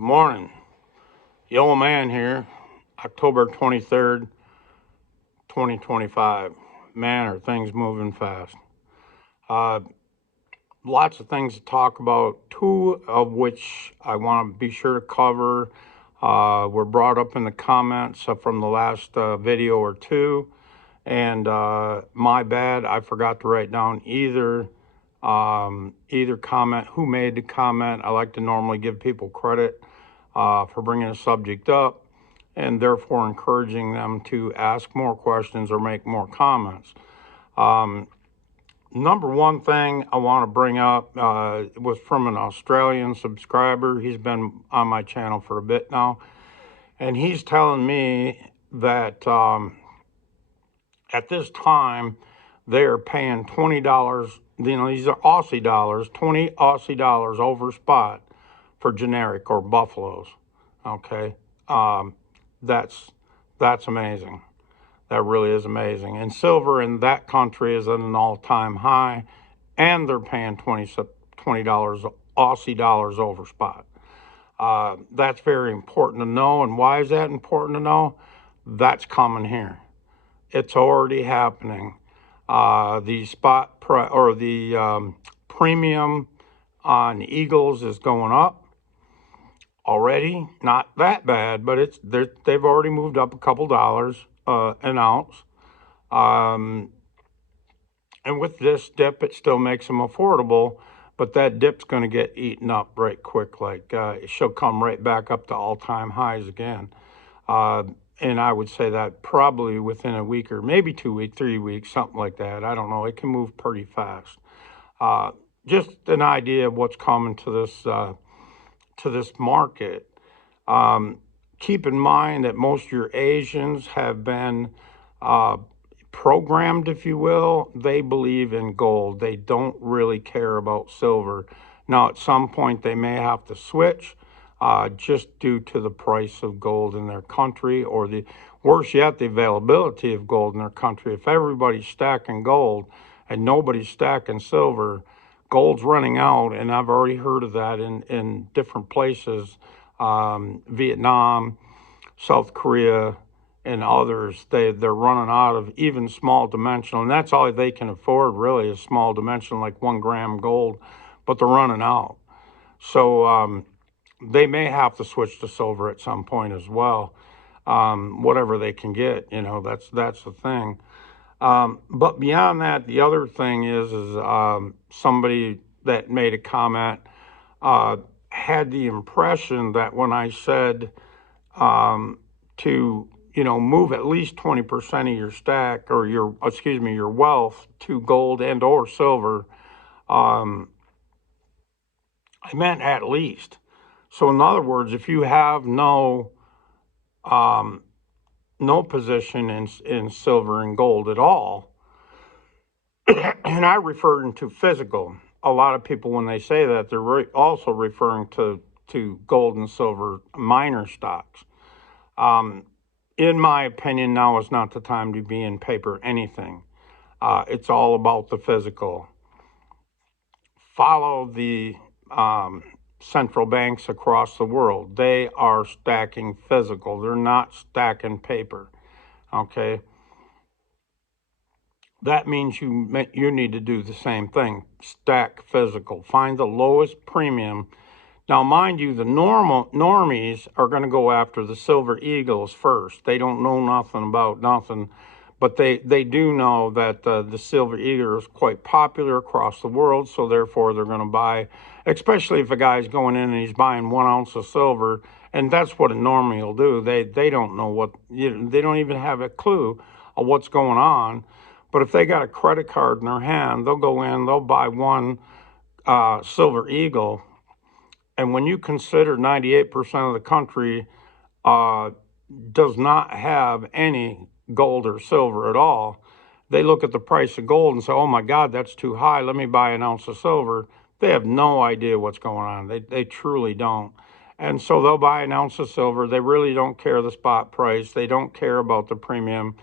Morning. Yellow Man here, October 23rd, 2025. Man, are things moving fast. Uh, Lots of things to talk about, two of which I want to be sure to cover. Were brought up in the comments from the last video or two. And my bad, I forgot to write down either comment, who made the comment. I like to normally give people credit for bringing a subject up and therefore encouraging them to ask more questions or make more comments. Number one thing I want to bring up was from an Australian subscriber. He's been on my channel for a bit now, and he's telling me that at this time they're paying $20. These are Aussie dollars, 20 Aussie dollars over spot for generic or buffaloes. Okay, that's amazing. That really is amazing. And silver in that country is at an all-time high, and they're paying $20 Aussie dollars over spot. That's very important to know. And why is that important to know? That's coming here. It's already happening. The premium on Eagles is going up already. Not that bad, but they've already moved up a couple dollars an ounce. And with this dip, it still makes them affordable, but that dip's going to get eaten up right quick. She'll come right back up to all-time highs again. And I would say that probably within a week or maybe 2 weeks, 3 weeks, something like that. I don't know. It can move pretty fast. Just an idea of what's coming to this market. Keep in mind that most of your Asians have been programmed, if you will. They believe in gold. They don't really care about silver. Now, at some point, they may have to switch just due to the price of gold in their country, or worse yet, the availability of gold in their country. If everybody's stacking gold and nobody's stacking silver, gold's running out, and I've already heard of that in different places. Vietnam, South Korea, and others, they're running out of even small dimensional, and that's all they can afford really, is small dimensional, like 1 gram gold, but they're running out. So they may have to switch to silver at some point as well. Whatever they can get, that's the thing. But beyond that, the other thing is somebody that made a comment had the impression that when I said to move at least 20% of your stack, or your wealth, to gold and or silver, I meant at least. So in other words, if you have no position in silver and gold at all, and I refer to physical. A lot of people, when they say that, they're also referring to gold and silver minor stocks. In my opinion, now is not the time to be in paper anything. It's all about the physical. Follow the central banks across the world. They are stacking physical. They're not stacking paper. Okay? That means you need to do the same thing. Stack physical. Find the lowest premium. Now, mind you, the normies are going to go after the silver eagles first. They don't know nothing about nothing, but they do know that the silver eagle is quite popular across the world, so therefore they're going to buy, especially if a guy's going in and he's buying 1 ounce of silver, and that's what a normie will do. They don't know they don't even have a clue of what's going on. But if they got a credit card in their hand, they'll go in, they'll buy 1 silver eagle. And when you consider 98% of the country does not have any gold or silver at all, they look at the price of gold and say, oh my God, that's too high. Let me buy 1 ounce of silver. They have no idea what's going on. They truly don't. And so they'll buy 1 ounce of silver. They really don't care the spot price. They don't care about the premium.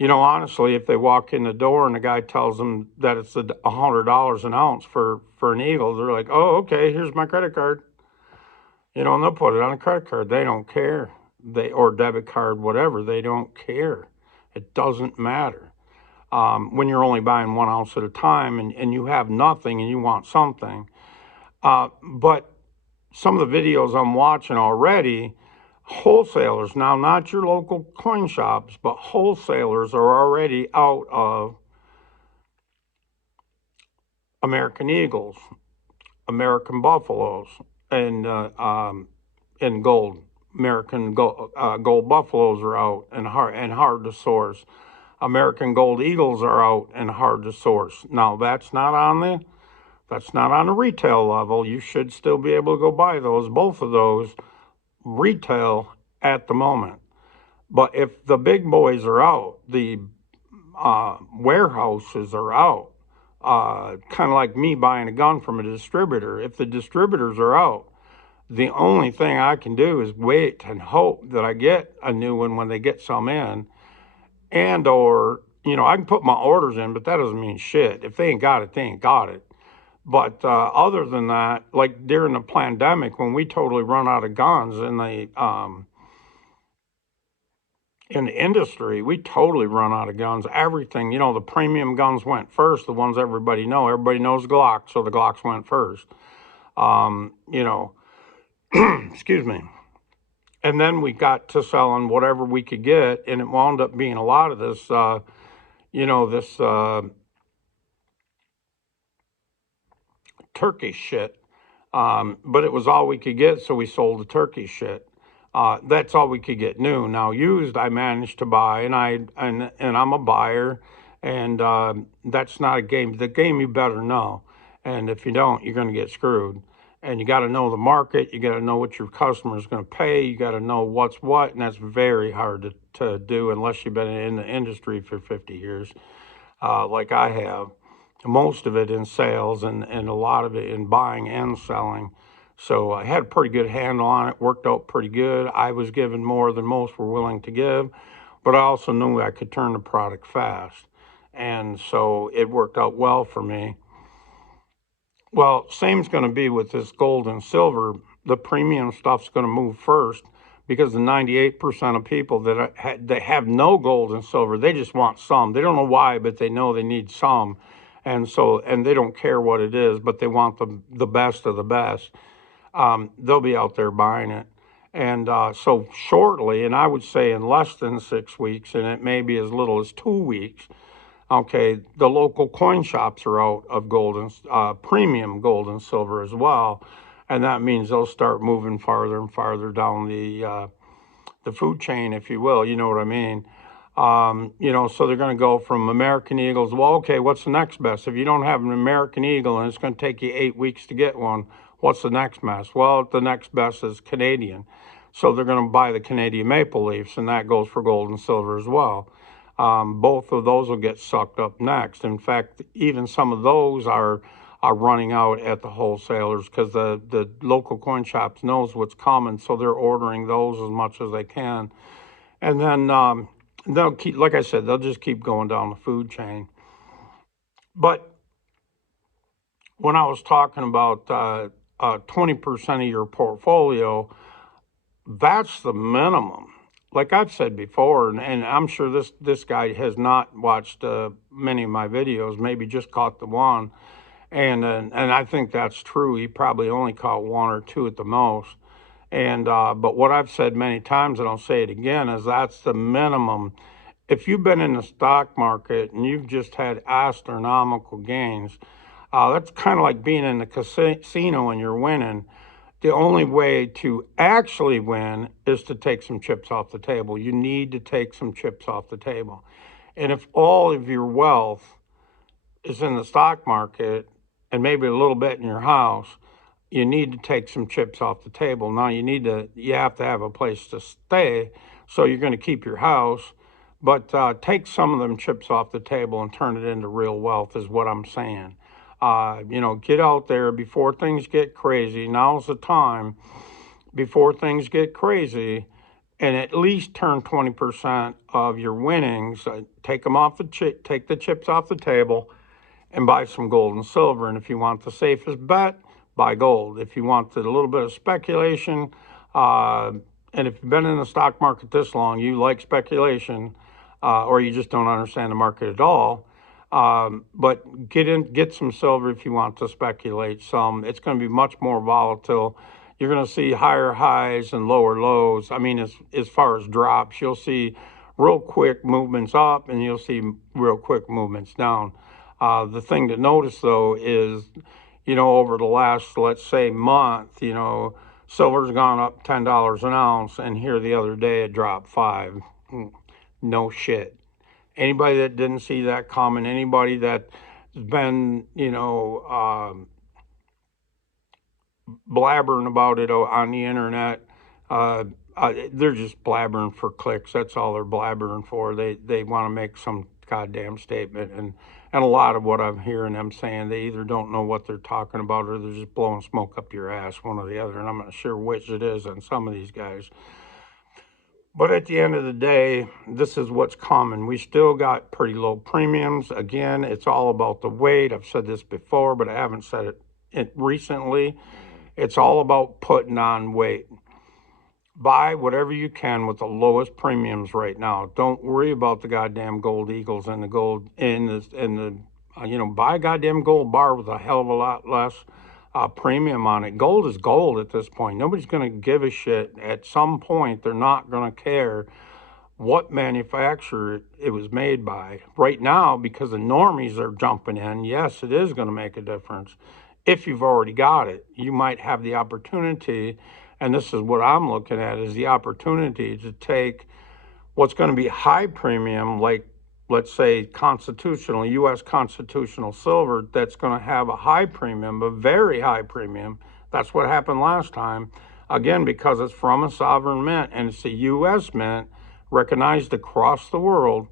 Honestly, if they walk in the door and the guy tells them that it's $100 an ounce for an eagle, they're like, oh, okay, here's my credit card. You know, and they'll put it on a credit card. They don't care. Or debit card, whatever. They don't care. It doesn't matter. When you're only buying 1 ounce at a time and you have nothing and you want something. But some of the videos I'm watching already, wholesalers, now not your local coin shops, but wholesalers are already out of American Eagles, American Buffaloes, and gold. American gold buffaloes are out and hard to source. American gold eagles are out and hard to source. Now that's not on the retail level. You should still be able to go buy those, both of those, retail at the moment. But if the big boys are out, the warehouses are out. Kind of like me buying a gun from a distributor. If the distributors are out, the only thing I can do is wait and hope that I get a new one when they get some in, and or I can put my orders in, but that doesn't mean shit. If they ain't got it, they ain't got it. But other than that, like during the pandemic when we totally run out of guns in the industry, we totally run out of guns. Everything, the premium guns went first, the ones everybody know. Everybody knows Glock, so the Glocks went first. Excuse me. And then we got to selling whatever we could get, and it wound up being a lot of this, this Turkish shit. But it was all we could get, so we sold the Turkish shit. That's all we could get new. Now used, I managed to buy, and I'm a buyer, and that's not a game. The game you better know, and if you don't, you're going to get screwed. And you got to know the market. You got to know what your customer is going to pay. You got to know what's what, and that's very hard to do unless you've been in the industry for 50 years, like I have. Most of it in sales and a lot of it in buying and selling. So I had a pretty good handle on it, worked out pretty good. I was given more than most were willing to give, but I also knew I could turn the product fast. And so it worked out well for me. Well, same's going to be with this gold and silver. The premium stuff's going to move first because the 98% of people that have no gold and silver, they just want some. They don't know why, but they know they need some. And they don't care what it is, but they want the best of the best. They'll be out there buying it. And so shortly, and I would say in less than 6 weeks, and it may be as little as 2 weeks, okay, the local coin shops are out of gold and premium gold and silver as well. And that means they'll start moving farther and farther down the food chain, if you will. You know what I mean? So they're going to go from American Eagles. Well, okay, what's the next best? If you don't have an American Eagle and it's going to take you 8 weeks to get one, what's the next best? Well, the next best is Canadian. So they're going to buy the Canadian maple leafs, and that goes for gold and silver as well. Both of those will get sucked up next. In fact, even some of those are running out at the wholesalers because the local coin shops knows what's coming, so they're ordering those as much as they can. And then they'll keep, like I said, they'll just keep going down the food chain. But when I was talking about 20% of your portfolio, that's the minimum. Like I've said before, and I'm sure this guy has not watched many of my videos, maybe just caught the one, and I think that's true. He probably only caught one or two at the most. And but what I've said many times, and I'll say it again, is that's the minimum. If you've been in the stock market and you've just had astronomical gains, that's kind of like being in the casino and you're winning. The only way to actually win is to take some chips off the table. You need to take some chips off the table. And if all of your wealth is in the stock market and maybe a little bit in your house, you need to take some chips off the table. Now you have to have a place to stay, so you're going to keep your house, but take some of them chips off the table and turn it into real wealth is what I'm saying. Get out there before things get crazy. Now's the time before things get crazy, and at least turn 20% of your winnings, take the chips off the table, and buy some gold and silver. And if you want the safest bet, buy gold. If you want a little bit of speculation, and if you've been in the stock market this long, you like speculation, or you just don't understand the market at all. But get some silver if you want to speculate some. It's going to be much more volatile. You're going to see higher highs and lower lows. I mean, as far as drops, you'll see real quick movements up and you'll see real quick movements down. The thing to notice though is, over the last, let's say, month, silver's gone up $10 an ounce, and here the other day it dropped 5. No shit. Anybody that didn't see that coming, anybody that's been, blabbering about it on the internet, they're just blabbering for clicks. That's all they're blabbering for. They want to make some goddamn statement, and a lot of what I'm hearing them saying, they either don't know what they're talking about or they're just blowing smoke up your ass, one or the other. And I'm not sure which it is on some of these guys. But at the end of the day, this is what's common. We still got pretty low premiums. Again, it's all about the weight. I've said this before, but I haven't said it recently. It's all about putting on weight. Buy whatever you can with the lowest premiums right now. Don't worry about the goddamn gold eagles and the gold buy a goddamn gold bar with a hell of a lot less premium on it. Gold is gold at this point. Nobody's going to give a shit. At some point, they're not going to care what manufacturer it was made by. Right now, because the normies are jumping in, yes, it is going to make a difference. If you've already got it, you might have the opportunity, and this is what I'm looking at, is the opportunity to take what's going to be high premium, like, let's say, U.S. constitutional silver, that's going to have a high premium, a very high premium. That's what happened last time. Again, because it's from a sovereign mint, and it's a U.S. mint, recognized across the world,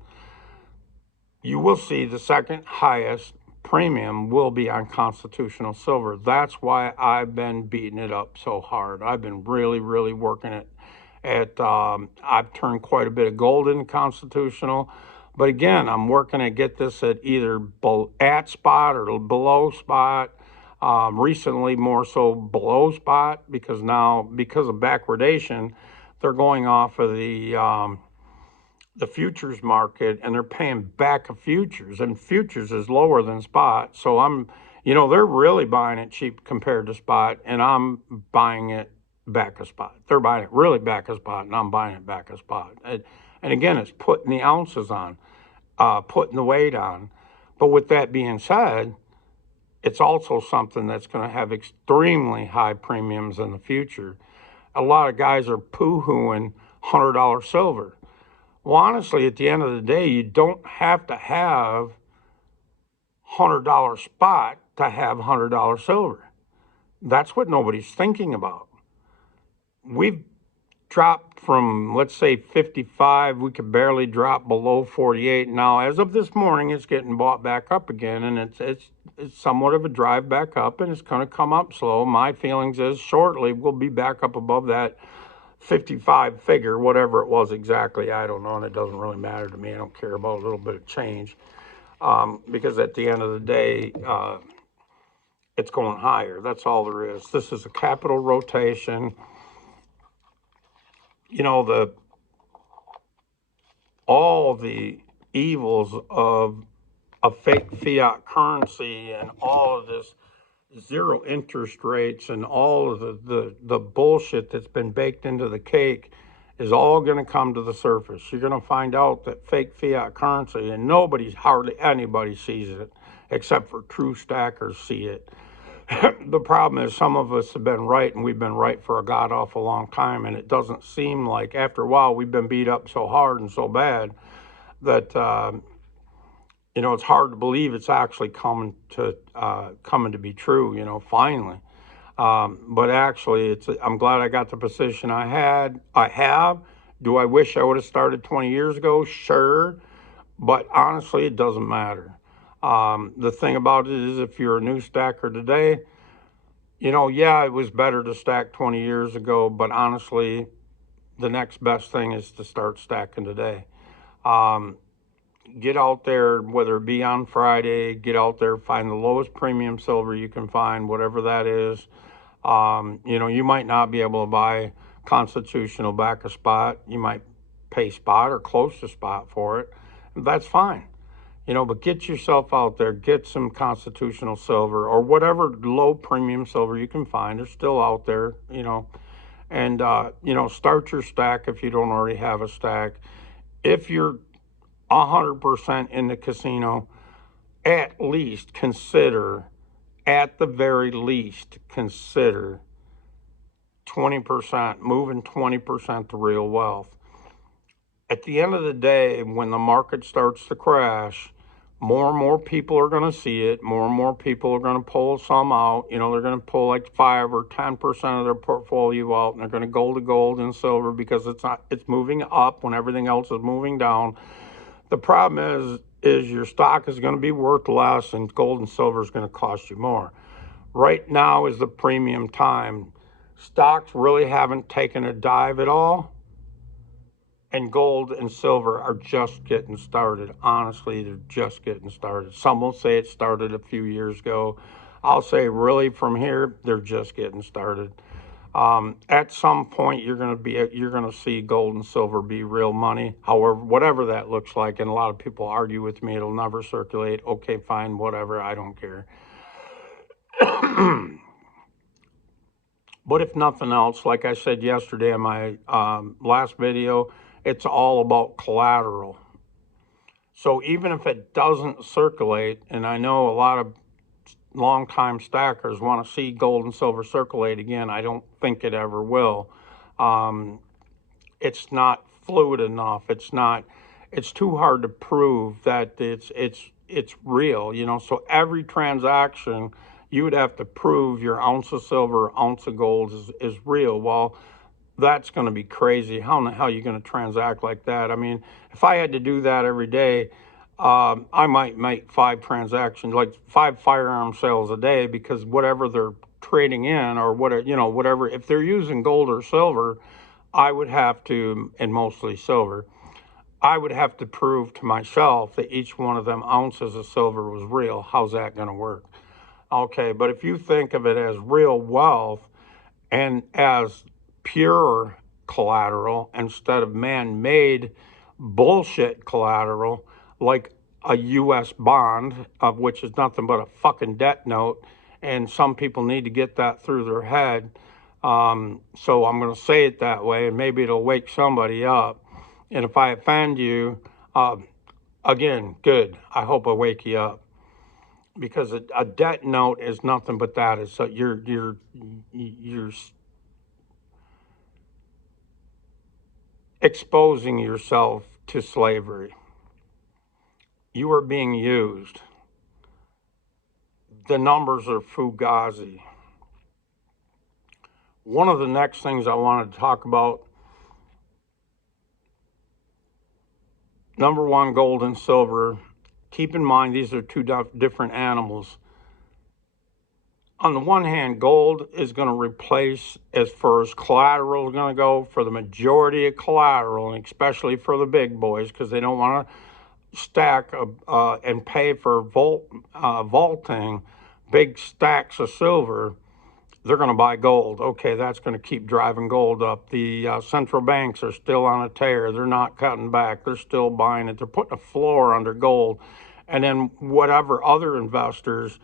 you will see the second highest premium will be on constitutional silver. That's why I've been beating it up so hard. I've been really, really working it. I've turned quite a bit of gold into constitutional, but again, I'm working to get this at either at spot or below spot. Recently, more so below spot, because of backwardation, they're going off of the futures market, and they're paying back of futures, and futures is lower than spot. So they're really buying it cheap compared to spot, and I'm buying it back of spot. They're buying it really back of spot, and I'm buying it back of spot. And again, it's putting the ounces on, putting the weight on. But with that being said, it's also something that's going to have extremely high premiums in the future. A lot of guys are poo-hooing $100 silver. Well, honestly, at the end of the day, you don't have to have $100 spot to have $100 silver. That's what nobody's thinking about. We've dropped from, let's say, 55. We could barely drop below 48. Now, as of this morning, it's getting bought back up again, and it's somewhat of a drive back up, and it's going to come up slow. My feelings is shortly we'll be back up above that 55 figure, whatever it was exactly. I don't know, and it doesn't really matter to me. I don't care about a little bit of change, because at the end of the day, it's going higher. That's all there is. This is a capital rotation. All the evils of a fake fiat currency and all of this zero interest rates and all of the bullshit that's been baked into the cake is all going to come to the surface. You're going to find out that fake fiat currency, and hardly anybody sees it except for true stackers see it. The problem is some of us have been right, and we've been right for a god-awful long time, and it doesn't seem like, after a while, we've been beat up so hard and so bad that it's hard to believe it's actually coming to be true, finally. But actually, I'm glad I got the position I have. Do I wish I would have started 20 years ago? Sure. But honestly, it doesn't matter. The thing about it is, if you're a new stacker today, it was better to stack 20 years ago, but honestly, the next best thing is to start stacking today. get out there, whether it be on Friday, get out there, find the lowest premium silver you can find, whatever that is. You might not be able to buy constitutional back a spot. You might pay spot or close to spot for it. That's fine. But get yourself out there, get some constitutional silver or whatever low premium silver you can find. They're still out there, and, start your stack if you don't already have a stack. If you're 100% in the casino, at the very least, consider 20%, moving 20% to real wealth. At the end of the day, when the market starts to crash, more and more people are going to see it. More and more people are going to pull some out. They're going to pull like 5 or 10% of their portfolio out, and they're going to go to gold and silver because it's moving up when everything else is moving down. The problem is your stock is going to be worth less, and gold and silver is going to cost you more. Right now is the premium time. Stocks really haven't taken a dive at all, and gold and silver are just getting started. Honestly, they're just getting started. Some will say it started a few years ago. I'll say really from here, they're just getting started. At some point, you're going to see gold and silver be real money. However, whatever that looks like, and a lot of people argue with me, it'll never circulate. Okay, fine, whatever, I don't care. But if nothing else, like I said yesterday in my last video, it's all about collateral. So even if it doesn't circulate, and I know a lot of long-time stackers want to see gold and silver circulate again, I don't think it ever will. It's not fluid enough. It's too hard to prove that it's real, so every transaction you would have to prove your ounce of silver, ounce of gold is real. Well, that's going to be crazy. How in the hell are you going to transact like that? I mean, if I had to do that every day, I might make 5 transactions, like 5 firearm sales a day, because whatever they're trading in or whatever, if they're using gold or silver, I would have to, and mostly silver, I would have to prove to myself that each one of them ounces of silver was real. How's that going to work? Okay, but if you think of it as real wealth and as pure collateral instead of man-made bullshit collateral like a U.S. bond, of which is nothing but a fucking debt note, and some people need to get that through their head. So I'm going to say it that way, and maybe it'll wake somebody up. And if I offend you, again, good. I hope I wake you up. Because a debt note is nothing but that. It's you're exposing yourself to slavery. You are being used. The numbers are fugazi. One of the next things I wanted to talk about, number one, gold and silver. Keep in mind, these are two different animals. On the one hand, gold is going to replace, as far as collateral is going to go, for the majority of collateral, and especially for the big boys, because they don't want to stack and pay for vaulting big stacks of silver. They're going to buy gold. Okay, that's going to keep driving gold up. The central banks are still on a tear. They're not cutting back. They're still buying it. They're putting a floor under gold. And then whatever other investors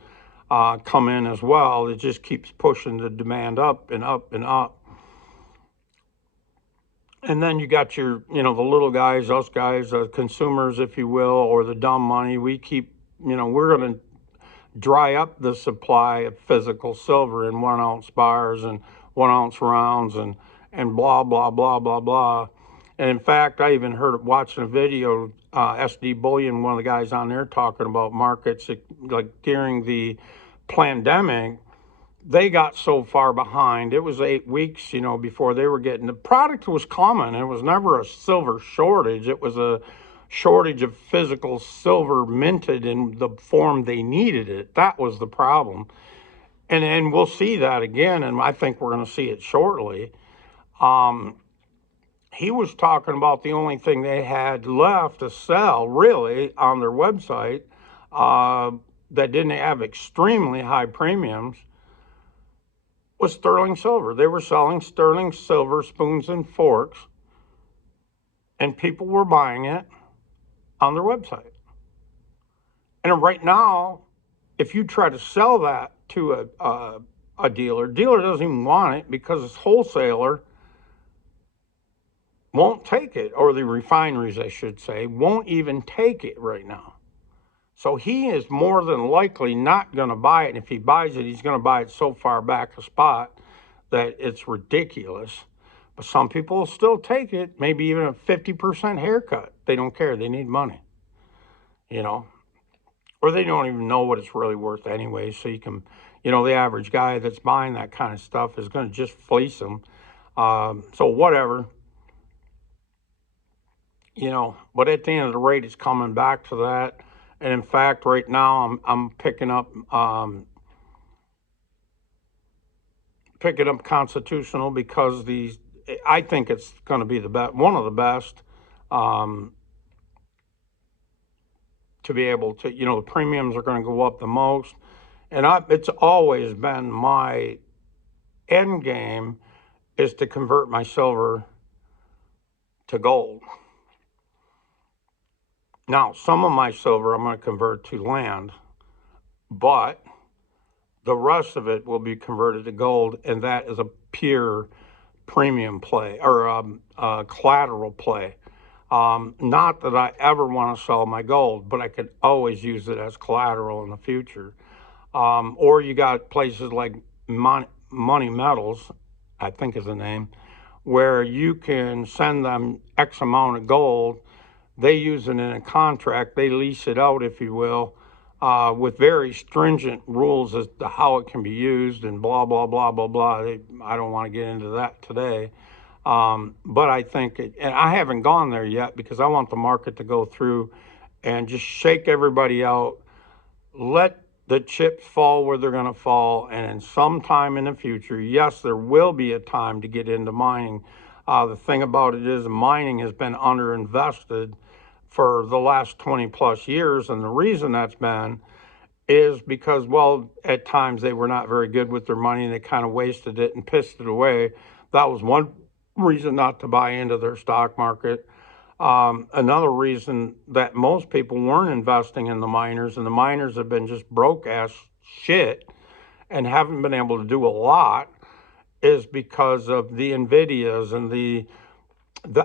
come in as well, it just keeps pushing the demand up and up and up. And then you got your, the little guys, us guys, consumers, if you will, or the dumb money. We keep, we're going to dry up the supply of physical silver in 1 ounce bars and 1 ounce rounds and blah, blah, blah, blah, blah. And in fact, I even watching a video, SD Bullion, one of the guys on there talking about markets, like during the pandemic, they got so far behind. It was 8 weeks, before they were getting, the product was coming. It was never a silver shortage. It was a shortage of physical silver minted in the form they needed it. That was the problem. And we'll see that again, and I think we're going to see it shortly. he was talking about the only thing they had left to sell really on their website that didn't have extremely high premiums was sterling silver. They were selling sterling silver spoons and forks, and people were buying it on their website. And right now, if you try to sell that to a dealer doesn't even want it because this wholesaler won't take it, or the refineries, I should say, won't even take it right now. So he is more than likely not going to buy it. And if he buys it, he's going to buy it so far back a spot that it's ridiculous. But some people will still take it, maybe even a 50% haircut. They don't care. They need money, you know, or they don't even know what it's really worth anyway. So you can, you know, the average guy that's buying that kind of stuff is going to just fleece them. So whatever. You know, but at the end of the rate, it's coming back to that. And in fact, right now, I'm picking up constitutional because I think it's going to be the best, one of the best, to be able to, you know, the premiums are going to go up the most, and it's always been my end game is to convert my silver to gold. Now, some of my silver I'm going to convert to land, but the rest of it will be converted to gold, and that is a pure premium play or collateral play. Not that I ever want to sell my gold, but I could always use it as collateral in the future. Or you got places like Money Metals, I think is the name, where you can send them X amount of gold. They use it in a contract. They lease it out, if you will, with very stringent rules as to how it can be used and blah, blah, blah, blah, blah. I don't want to get into that today. But I think, and I haven't gone there yet because I want the market to go through and just shake everybody out, let the chips fall where they're going to fall, and sometime in the future, yes, there will be a time to get into mining. The thing about it is mining has been underinvested for the last 20 plus years, and the reason that's been is because, well, at times they were not very good with their money and they kind of wasted it and pissed it away. That was one reason not to buy into their stock market. Another reason that most people weren't investing in the miners, and the miners have been just broke ass shit and haven't been able to do a lot, is because of the Nvidias and the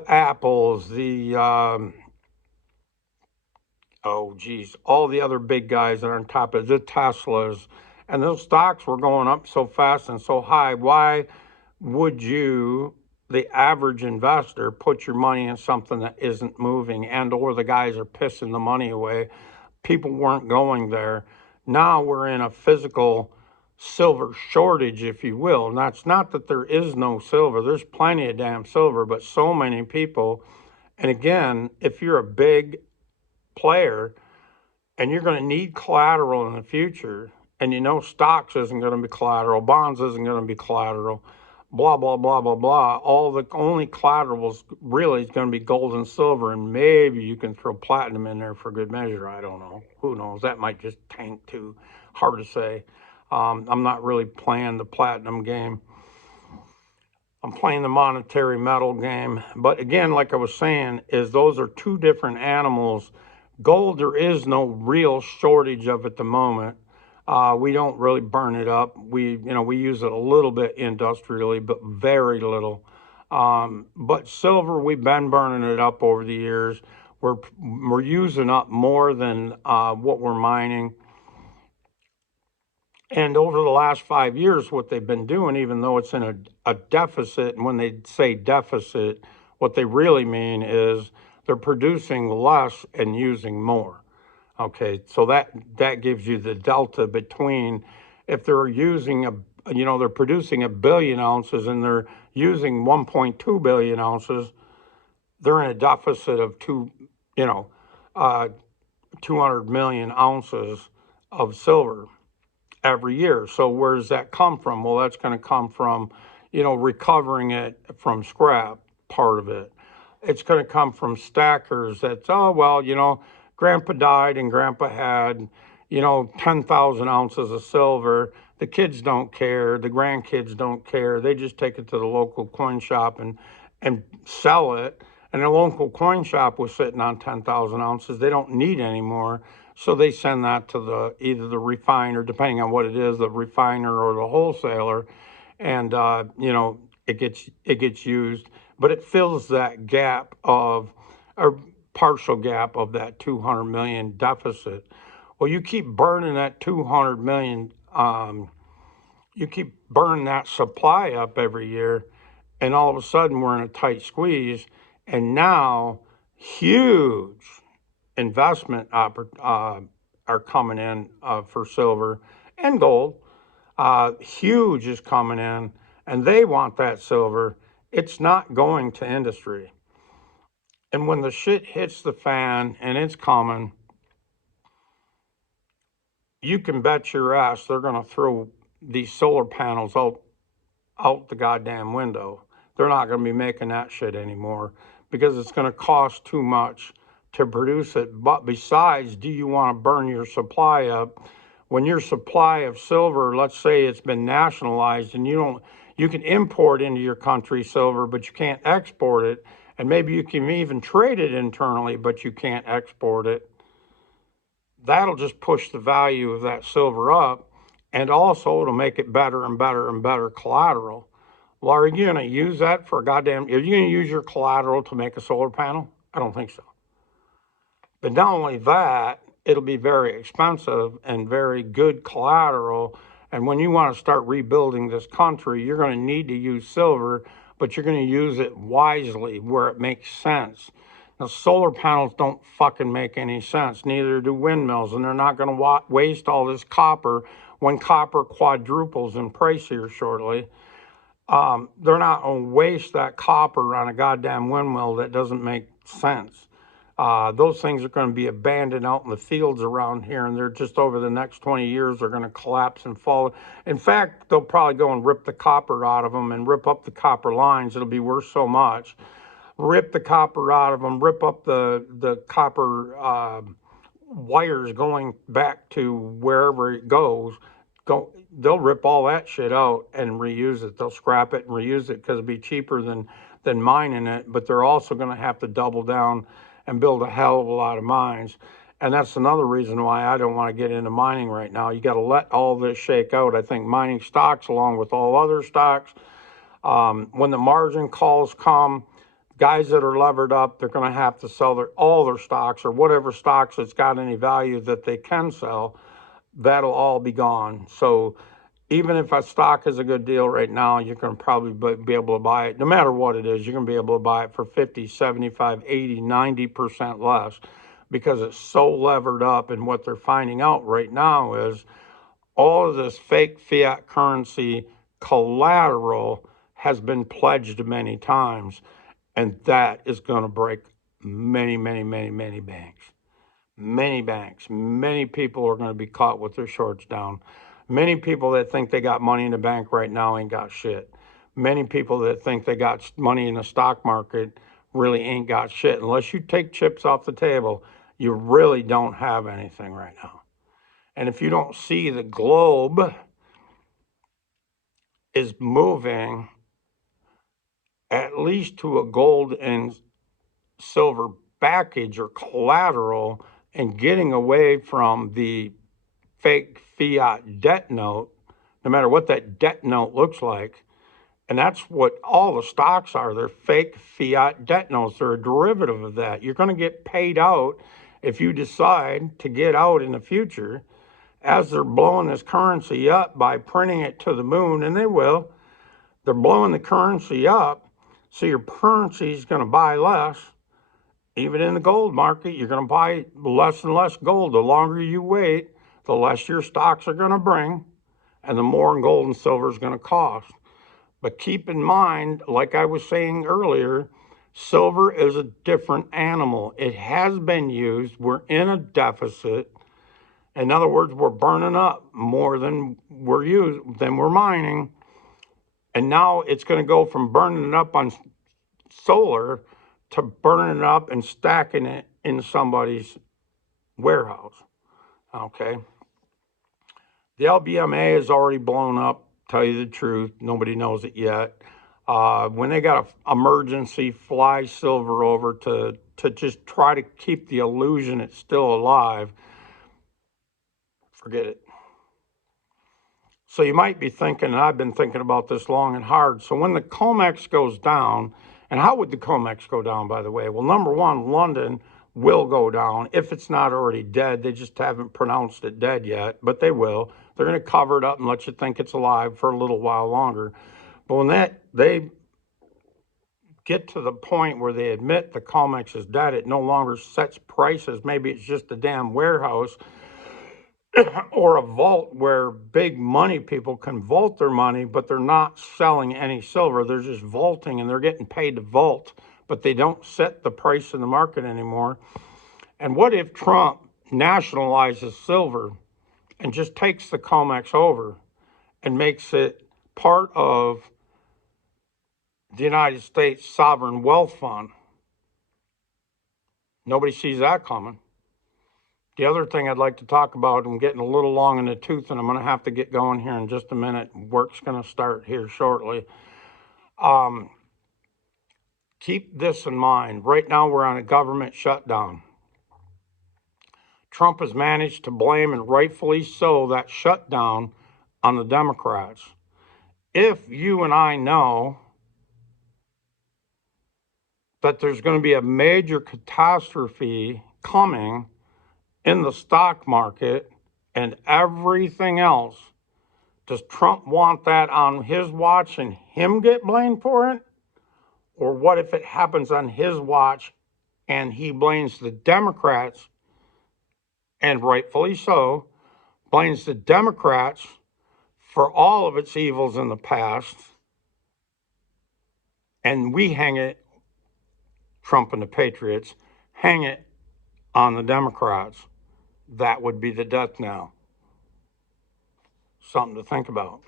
Apples, all the other big guys that are on top of the Teslas, and those stocks were going up so fast and so high. Why would you, the average investor, put your money in something that isn't moving, and or the guys are pissing the money away? People weren't going there. Now we're in a physical silver shortage, if you will. And that's not that there is no silver. There's plenty of damn silver, but so many people. And again, if you're a big player and you're going to need collateral in the future, and you know stocks isn't going to be collateral, bonds isn't going to be collateral, blah, blah, blah, blah, blah. All the only collaterals really is going to be gold and silver, and maybe you can throw platinum in there for good measure. I don't know. Who knows? That might just tank too. Hard to say. I'm not really playing the platinum game. I'm playing the monetary metal game. But again, like I was saying, is those are two different animals. Gold, there is no real shortage of at the moment. We don't really burn it up. We use it a little bit industrially, but very little. But silver, we've been burning it up over the years. We're using up more than what we're mining. And over the last 5 years, what they've been doing, even though it's in a deficit, and when they say deficit, what they really mean is they're producing less and using more. Okay, so that gives you the delta between, if they're using they're producing 1 billion ounces and they're using 1.2 billion ounces, they're in a deficit of 200 million ounces of silver every year. So where does that come from? Well, that's going to come from, recovering it from scrap, part of it. it's going to come from stackers that's, oh, well, grandpa died and grandpa had, 10,000 ounces of silver. The kids don't care. The grandkids don't care. They just take it to the local coin shop and sell it. And the local coin shop was sitting on 10,000 ounces. They don't need any more. So they send that to either the refiner, depending on what it is, the refiner or the wholesaler. And, it gets used, but it fills that gap or partial gap of that 200 million deficit. Well, you keep burning that 200 million, you keep burning that supply up every year, and all of a sudden we're in a tight squeeze, and now huge investment are coming in for silver and gold. Huge is coming in, and they want that silver. It's not going to industry. And when the shit hits the fan, and it's coming, you can bet your ass they're going to throw these solar panels out the goddamn window. They're not going to be making that shit anymore because it's going to cost too much to produce it. But besides, do you want to burn your supply up? When your supply of silver, let's say it's been nationalized and you can import into your country silver, but you can't export it. And maybe you can even trade it internally, but you can't export it. That'll just push the value of that silver up, and also it'll make it better and better and better collateral. Well, are you going to use that for are you going to use your collateral to make a solar panel? I don't think so. But not only that, it'll be very expensive and very good collateral. And when you want to start rebuilding this country, you're going to need to use silver, but you're going to use it wisely where it makes sense. Now, solar panels don't fucking make any sense. Neither do windmills, and they're not going to waste all this copper when copper quadruples in price here shortly. They're not going to waste that copper on a goddamn windmill that doesn't make sense. Those things are going to be abandoned out in the fields around here, and they're just over the next 20 years, they're going to collapse and fall. In fact, they'll probably go and rip the copper out of them and rip up the copper lines. It'll be worth so much. Rip the copper out of them, rip up the copper wires going back to wherever it goes. They'll rip all that shit out and reuse it. They'll scrap it and reuse it because it'll be cheaper than mining it, but they're also going to have to double down and build a hell of a lot of mines. And that's another reason why I don't want to get into mining right now. You got to let all this shake out. I think mining stocks, along with all other stocks, when the margin calls come, guys that are levered up, they're going to have to sell all their stocks, or whatever stocks that's got any value that they can sell. That'll all be gone. So even if a stock is a good deal right now, you can probably be able to buy it, no matter what it is, you're going to be able to buy it for 50, 75, 80, 90% less, because it's so levered up. And what they're finding out right now is all of this fake fiat currency collateral has been pledged many times, and that is going to break many, many, many, many banks. Many banks, many people are going to be caught with their shorts down. Many people that think they got money in the bank right now ain't got shit. Many people that think they got money in the stock market really ain't got shit. Unless you take chips off the table, you really don't have anything right now. And if you don't see the globe is moving at least to a gold and silver package or collateral, and getting away from the fake fiat debt note, no matter what that debt note looks like. And that's what all the stocks are. They're fake fiat debt notes. They're a derivative of that. You're going to get paid out if you decide to get out in the future, as they're blowing this currency up by printing it to the moon, and they will. They're blowing the currency up, so your currency is going to buy less. Even in the gold market, you're going to buy less and less gold. The longer you wait, the less your stocks are going to bring, and the more gold and silver is going to cost. But keep in mind, like I was saying earlier, silver is a different animal. It has been used. We're in a deficit. In other words, we're burning up more than we're mining. And now it's going to go from burning it up on solar to burning it up and stacking it in somebody's warehouse. Okay. The LBMA is already blown up, tell you the truth. Nobody knows it yet. When they got an emergency fly silver over to just try to keep the illusion it's still alive, forget it. So you might be thinking, and I've been thinking about this long and hard. So when the COMEX goes down, and how would the COMEX go down, by the way? Well, number one, London will go down if it's not already dead. They just haven't pronounced it dead yet, but they will. They're going to cover it up and let you think it's alive for a little while longer. But when they get to the point where they admit the COMEX is dead, it no longer sets prices. Maybe it's just a damn warehouse or a vault where big money people can vault their money, but they're not selling any silver. They're just vaulting and they're getting paid to vault, but they don't set the price in the market anymore. And what if Trump nationalizes silver and just takes the COMEX over and makes it part of the United States sovereign wealth fund? Nobody sees that coming. The other thing I'd like to talk about, I'm getting a little long in the tooth and I'm going to have to get going here in just a minute. Work's going to start here shortly. Keep this in mind. Right now we're on a government shutdown. Trump has managed to blame, and rightfully so, that shutdown on the Democrats. If you and I know that there's going to be a major catastrophe coming in the stock market and everything else, does Trump want that on his watch and him get blamed for it? Or what if it happens on his watch and he blames the Democrats, and rightfully so, blames the Democrats for all of its evils in the past, and we hang it, Trump and the Patriots, hang it on the Democrats? That would be the death knell. Something to think about.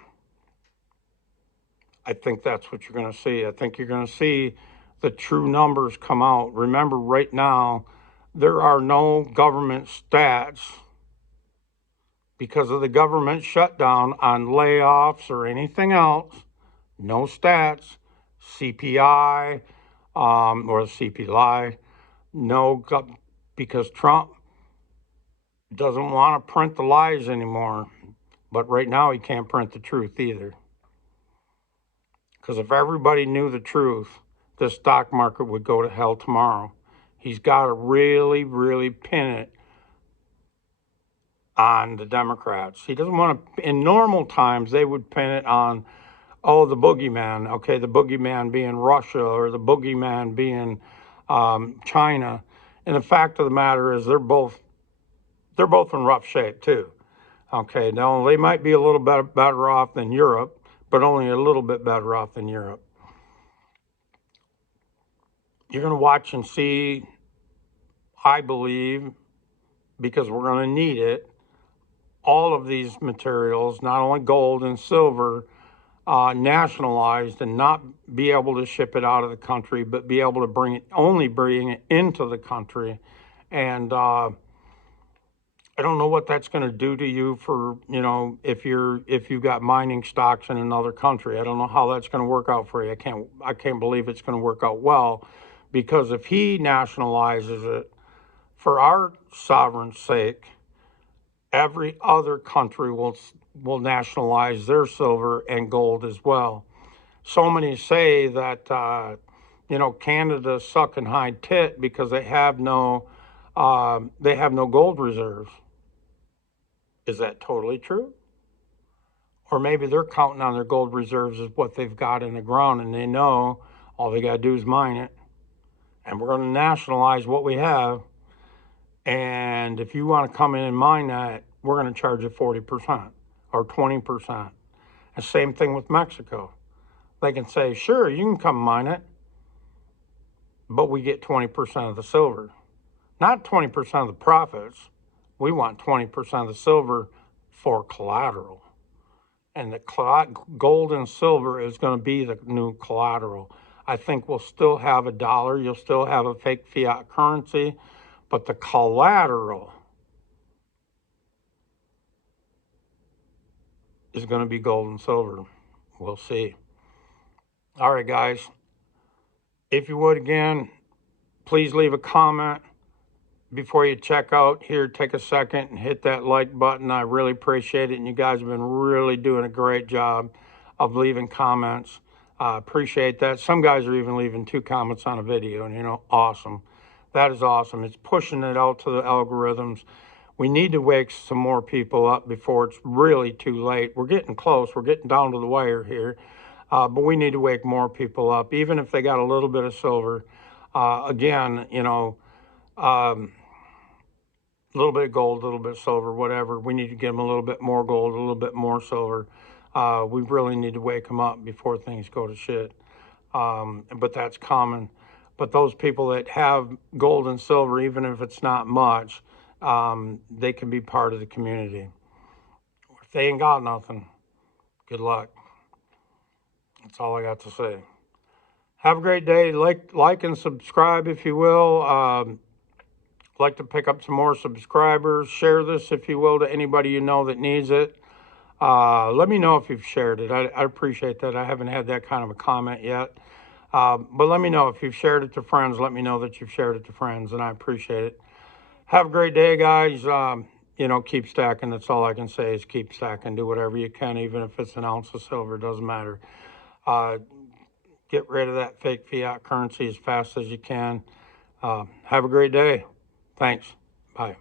I think that's what you're going to see. I think you're going to see the true numbers come out. Remember, right now, there are no government stats because of the government shutdown on layoffs or anything else. No stats, CPI or CPI, no, because Trump doesn't want to print the lies anymore. But right now, he can't print the truth either. Because if everybody knew the truth, the stock market would go to hell tomorrow. He's got to really, really pin it on the Democrats. He doesn't want to, in normal times, they would pin it on, oh, the boogeyman. Okay, the boogeyman being Russia or the boogeyman being China. And the fact of the matter is they're both in rough shape too. Okay, now they might be a little bit better off than Europe, but only a little bit better off than Europe. You're going to watch and see, I believe, because we're going to need it, all of these materials, not only gold and silver, nationalized and not be able to ship it out of the country, but be able to only bring it into the country. And I don't know what that's going to do to you for, if you've got mining stocks in another country. I don't know how that's going to work out for you. I can't believe it's going to work out well, because if he nationalizes it for our sovereign sake, every other country will nationalize their silver and gold as well. So many say that Canada's sucking high tit because they have no gold reserves. Is that totally true? Or maybe they're counting on their gold reserves as what they've got in the ground, and they know all they got to do is mine it. And we're going to nationalize what we have. And if you want to come in and mine that, we're going to charge you 40% or 20%. And same thing with Mexico. They can say, sure, you can come mine it, but we get 20% of the silver. Not 20% of the profits. We want 20% of the silver for collateral. And the gold and silver is going to be the new collateral. I think we'll still have a dollar. You'll still have a fake fiat currency, but the collateral is going to be gold and silver. We'll see. All right, guys. If you would, again, please leave a comment before you check out here. Take a second and hit that like button. I really appreciate it. And you guys have been really doing a great job of leaving comments. Appreciate that. Some guys are even leaving 2 comments on a video, and awesome. That is awesome. It's pushing it out to the algorithms. We need to wake some more people up before it's really too late. We're getting close. We're getting down to the wire here. But we need to wake more people up, even if they got a little bit of silver. Again, a little bit of gold, a little bit of silver, whatever. We need to give them a little bit more gold, a little bit more silver. We really need to wake them up before things go to shit. But that's common. But those people that have gold and silver, even if it's not much, they can be part of the community. If they ain't got nothing, good luck. That's all I got to say. Have a great day. Like and subscribe if you will. Like to pick up some more subscribers. Share this, if you will, to anybody you know that needs it. Let me know if you've shared it. I appreciate that. I haven't had that kind of a comment yet. But let me know if you've shared it to friends. Let me know that you've shared it to friends, and I appreciate it. Have a great day, guys. Keep stacking. That's all I can say is keep stacking. Do whatever you can, even if it's an ounce of silver. Doesn't matter. Get rid of that fake fiat currency as fast as you can. Have a great day. Thanks. Bye.